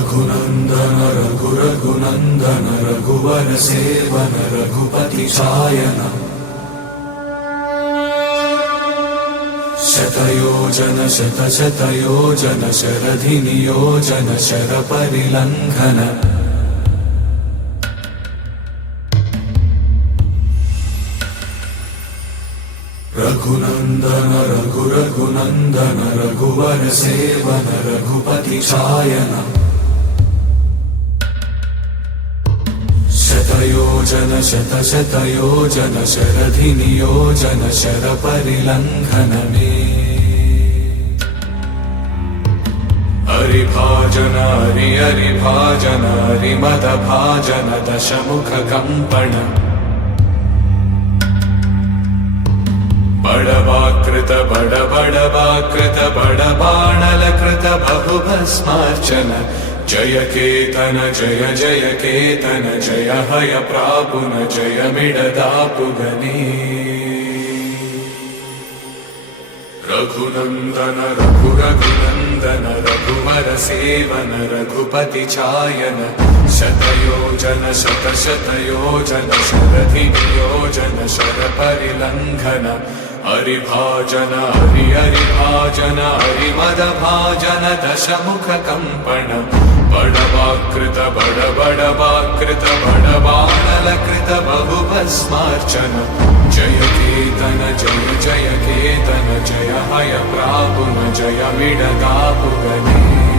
रघुनन्दन रघुनन्दन रघुवर सेवन रघुपति चायन शतयोजन शतशतयोजन शरधि नियोजन शर परिलंघन रघुनन्दन रघुनन्दन रघुवर सेवन रघुपति चायन शतयोजन शतशतयोजन शरधि नियोजन शर परिलंघन में हरिभाजन हरिभाजन हरिमद भाजन दशमुख कंपन बड़वाकृत बड़वाकृत बड़बाणलकृत बहुभस्मार्चन जय केतन जय जय केतन जय हय प्रापुन जय मिडदापुगनी रघुनन्दन रघुनन्दन रघुवर सेवन रघुपति चायन शतयोजन शतशतयोजन शरधि नियोजन शर परिलंघन हरिभाजन हरिभाजन हरिमद भाजन दशमुख कंपन बड़वाकृत बड़वाकृत बड़बाणलकृत बहुभस्मार्चन जय केतन जय जय केतन जय हय प्रापुन जय मिडदापुगनी